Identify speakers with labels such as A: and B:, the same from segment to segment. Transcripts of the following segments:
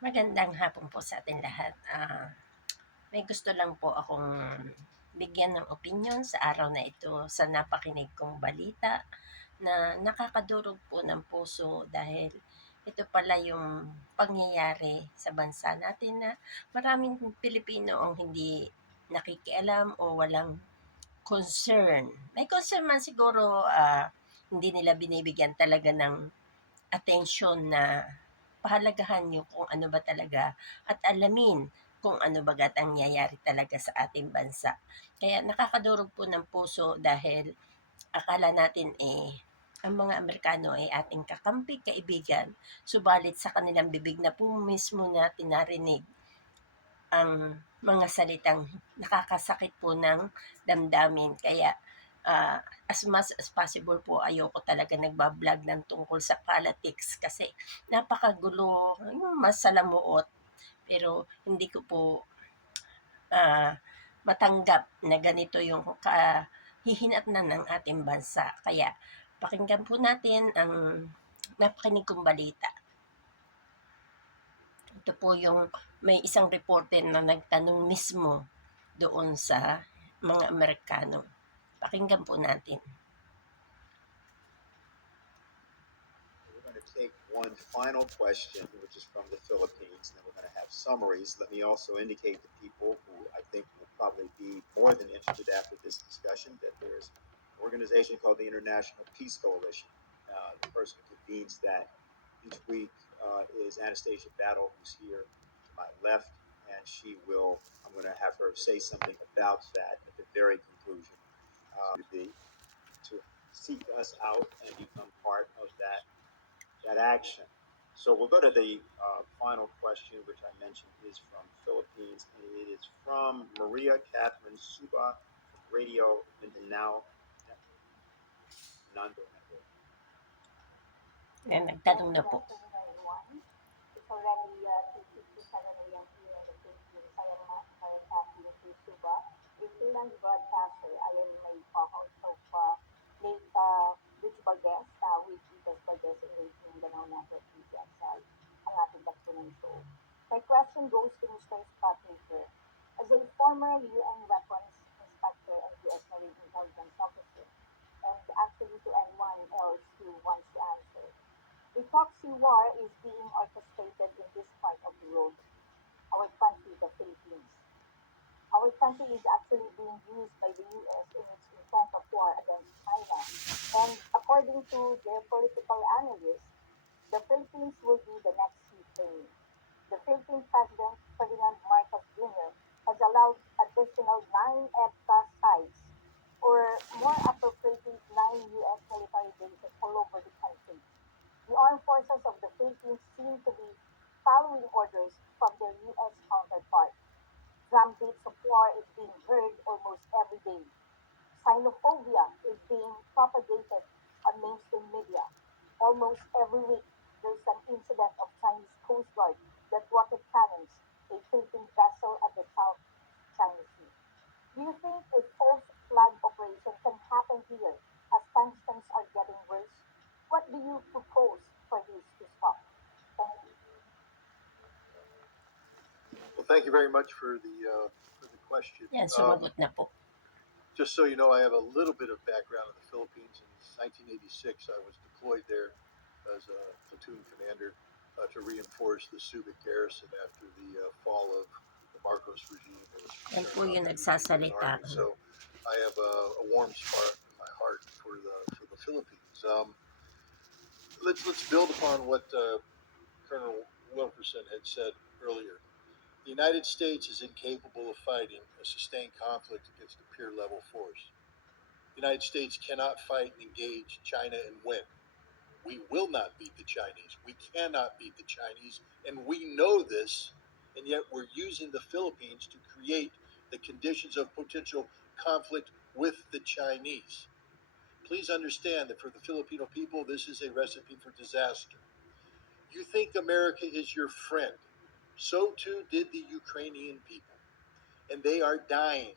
A: Magandang hapon po sa atin lahat. Ah, may gusto lang po akong bigyan ng opinyon sa araw na ito sa napakinig kong balita na nakakadurog po ng puso dahil ito pala yung pangyayari sa bansa natin na maraming Pilipino ang hindi nakikialam o walang concern. May concern man siguro ah, hindi nila binibigyan talaga ng attention na pahalagahan nyo kung ano ba talaga at alamin kung ano bagat ang nangyayari talaga sa ating bansa. Kaya nakakadurog po ng puso dahil akala natin eh ang mga Amerikano ay ating kakampi, kaibigan, subalit sa kanilang bibig na po mismo natin narinig ang mga salitang nakakasakit po ng damdamin. Kaya uh, as much as possible po ayoko talaga nagbablog ng tungkol sa politics kasi napakagulo, masalamuot. Pero hindi ko po uh, matanggap na ganito yung kahihinatnan ng ating bansa. Kaya pakinggan po natin ang napakinig kong balita. Ito po yung may isang reporter na nagtanong mismo doon sa mga Amerikano. Pakinggan po natin.
B: We're going to take one final question, which is from the Philippines, and then we're going to have summaries. Let me also indicate to people who I think will probably be more than interested after this discussion that there's an organization called the International Peace Coalition. Uh, the person who convenes that each week uh, is Anastasia Battle, who's here to my left, and she will, I'm going to have her say something about that at the very conclusion uh, to be to seek us out and become part of that that action. So we'll go to the uh, final question, which I mentioned is from Philippines, and it is from Maria Catherine Suba from Radio Mindanao Nando Network.
A: Ayan, nagtanong na po.
C: It's already uh, 257 a.m. here in the Philippines. I am uh, Maria Catherine Suba. The freelance broadcaster, I am my co-host of uh, Ritual Guest uh, with Vitas Valdez in Radio Mindanao Network PCXL, ang ating baktunan show. My question goes to Mr. Scott Baker. As a former UN weapons inspector and U.S. Marine intelligence officer, and actually to anyone else who wants to answer, the proxy war is being orchestrated in this part of the world, our country, the Philippines. Our country is actually being used by the U.S. in its intent of war against China. And according to their political analysts, the Philippines will be the next Ukraine. The Philippine President Ferdinand Marcos Jr. has allowed additional nine EDCA sites, or more appropriately, nine U.S. military bases all over the country. The armed forces of the Philippines seem to be following orders from their U.S. counterparts drumbeats of war is being heard almost every day. Xenophobia is being propagated on mainstream media. Almost every week, there's an incident of Chinese Coast Guard that rocket cannons a Philippine vessel at the South China Sea. Do you think a false flag operation can happen here as tensions are getting worse? What do you propose for this to stop? Thank you.
D: Well, thank you very much for the uh, for the question.
A: Yan,
D: Um,
A: na
D: just so you know, I have a little bit of background in the Philippines. In 1986, I was deployed there as a platoon commander uh, to reinforce the Subic garrison after the uh, fall of the Marcos regime.
A: Yan po yung nagsasalita.
D: So I have a, a warm spot in my heart for the for the Philippines. Um, let's let's build upon what uh, Colonel Wilkerson had said earlier. The United States is incapable of fighting a sustained conflict against a peer level force. The United States cannot fight and engage China and win. We will not beat the Chinese. We cannot beat the Chinese, and we know this, and yet we're using the Philippines to create the conditions of potential conflict with the Chinese. Please understand that for the Filipino people, this is a recipe for disaster. You think America is your friend. So too did the Ukrainian people. And they are dying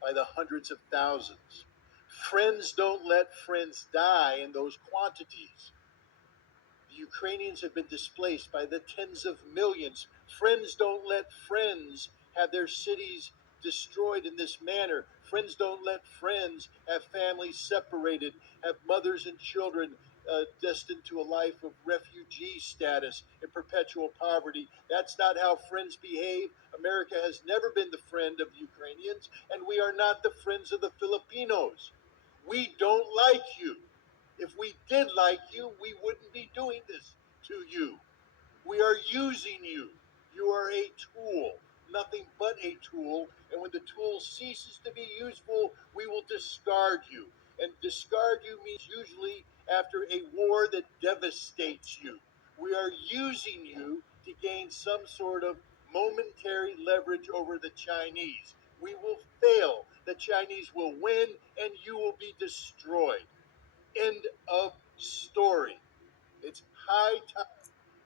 D: by the hundreds of thousands. Friends don't let friends die in those quantities. The Ukrainians have been displaced by the tens of millions. Friends don't let friends have their cities destroyed in this manner. Friends don't let friends have families separated, have mothers and children uh, destined to a life of refugee status and perpetual poverty. That's not how friends behave. America has never been the friend of Ukrainians, and we are not the friends of the Filipinos. We don't like you. If we did like you, we wouldn't be doing this to you. We are using you. You are a tool, nothing but a tool. And when the tool ceases to be useful, we will discard you. And discard you means usually after a war that devastates you. We are using you to gain some sort of momentary leverage over the Chinese. We will fail. The Chinese will win, and you will be destroyed. End of story. It's high time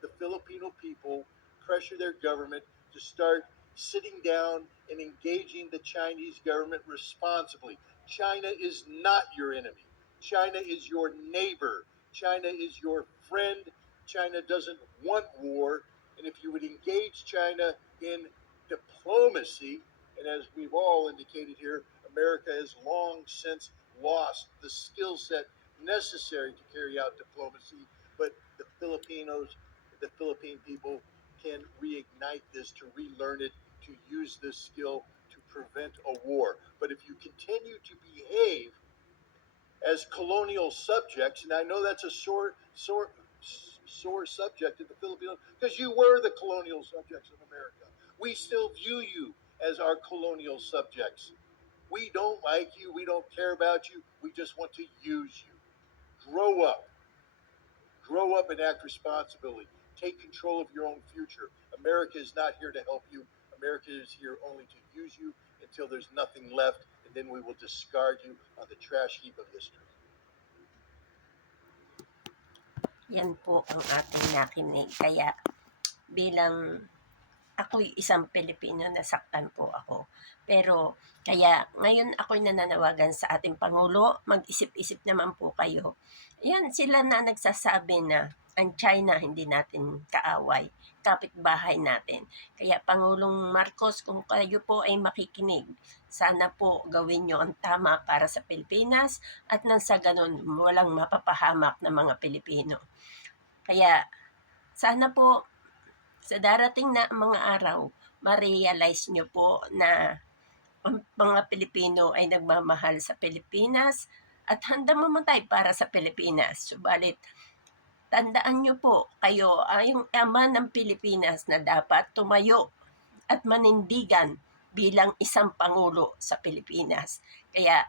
D: the Filipino people pressure their government to start sitting down and engaging the Chinese government responsibly. China is not your enemy. China is your neighbor. China is your friend. China doesn't want war. And if you would engage China in diplomacy, and as we've all indicated here, America has long since lost the skill set necessary to carry out diplomacy, but the Filipinos, the Philippine people can reignite this, to relearn it, to use this skill prevent a war. But if you continue to behave as colonial subjects, and I know that's a sore, sore, sore subject in the Philippines because you were the colonial subjects of America. We still view you as our colonial subjects. We don't like you. We don't care about you. We just want to use you. Grow up. Grow up and act responsibly. Take control of your own future. America is not here to help you. America is here only to use you until there's nothing left, and then we will discard you on the trash heap of history.
A: Yan po ang ating nakinig. Kaya bilang ako'y isang Pilipino, nasaktan po ako. Pero kaya ngayon ako'y nananawagan sa ating Pangulo, mag-isip-isip naman po kayo. Yan, sila na nagsasabi na ang China hindi natin kaaway, kapitbahay natin. Kaya Pangulong Marcos, kung kayo po ay makikinig, sana po gawin nyo ang tama para sa Pilipinas at nang sa ganun walang mapapahamak ng mga Pilipino. Kaya sana po sa darating na mga araw, ma-realize nyo po na ang mga Pilipino ay nagmamahal sa Pilipinas at handa mamatay para sa Pilipinas. Subalit, tandaan nyo po, kayo ay yung ama ng Pilipinas na dapat tumayo at manindigan bilang isang pangulo sa Pilipinas. Kaya,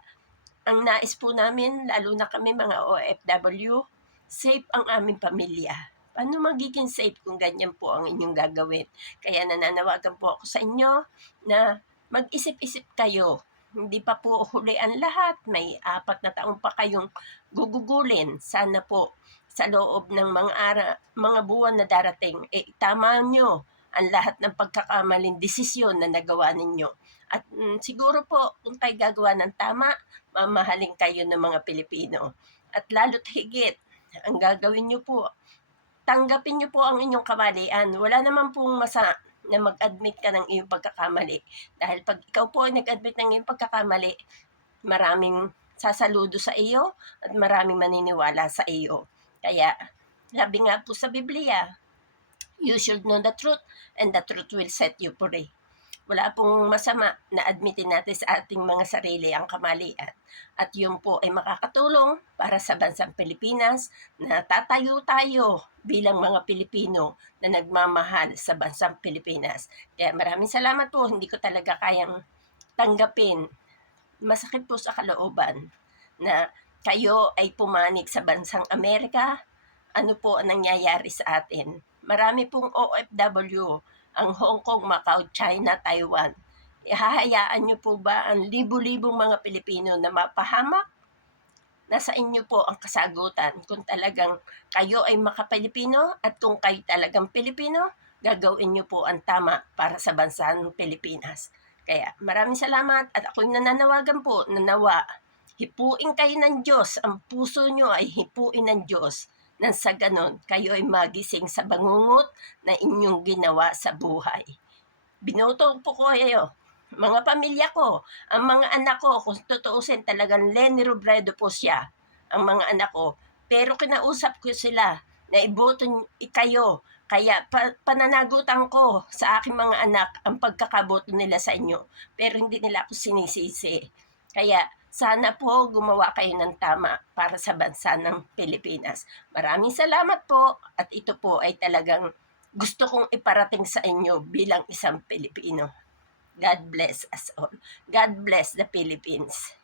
A: ang nais po namin, lalo na kami mga OFW, safe ang aming pamilya. Paano magiging safe kung ganyan po ang inyong gagawin? Kaya nananawagan po ako sa inyo na mag-isip-isip kayo. Hindi pa po huli ang lahat. May apat na taong pa kayong gugugulin. Sana po sa loob ng mga ara, mga buwan na darating, eh, tama nyo ang lahat ng pagkakamaling desisyon na nagawa ninyo. At mm, siguro po, kung tayo gagawa ng tama, mamahalin kayo ng mga Pilipino. At lalo't higit, ang gagawin nyo po, tanggapin nyo po ang inyong kamalian. Wala naman pong masama na mag-admit ka ng iyong pagkakamali. Dahil pag ikaw po ay nag-admit ng iyong pagkakamali, maraming sasaludo sa iyo at maraming maniniwala sa iyo. Kaya, sabi nga po sa Biblia, you should know the truth and the truth will set you free. Wala pong masama na admitin natin sa ating mga sarili ang kamalian. At yun po ay makakatulong para sa bansang Pilipinas na tatayo tayo bilang mga Pilipino na nagmamahal sa bansang Pilipinas. Kaya maraming salamat po. Hindi ko talaga kayang tanggapin. Masakit po sa kalooban na kayo ay pumanig sa bansang Amerika. Ano po ang nangyayari sa atin? Marami pong OFW ang Hong Kong, Macau, China, Taiwan. Ihahayaan niyo po ba ang libu-libong mga Pilipino na mapahamak? Nasa inyo po ang kasagutan kung talagang kayo ay makapilipino at kung kayo talagang Pilipino, gagawin niyo po ang tama para sa bansa ng Pilipinas. Kaya maraming salamat at ako'y nananawagan po na nawa, hipuin kayo ng Diyos, ang puso niyo ay hipuin ng Diyos nang sa ganon kayo ay magising sa bangungot na inyong ginawa sa buhay. Binoto po ko kayo, mga pamilya ko, ang mga anak ko, kung tutuusin talagang Lenny Robredo po siya, ang mga anak ko. Pero kinausap ko sila na iboto kayo. Kaya pa- pananagutan ko sa aking mga anak ang pagkakaboto nila sa inyo. Pero hindi nila ako sinisisi. Kaya sana po gumawa kayo ng tama para sa bansa ng Pilipinas. Maraming salamat po at ito po ay talagang gusto kong iparating sa inyo bilang isang Pilipino. God bless us all. God bless the Philippines.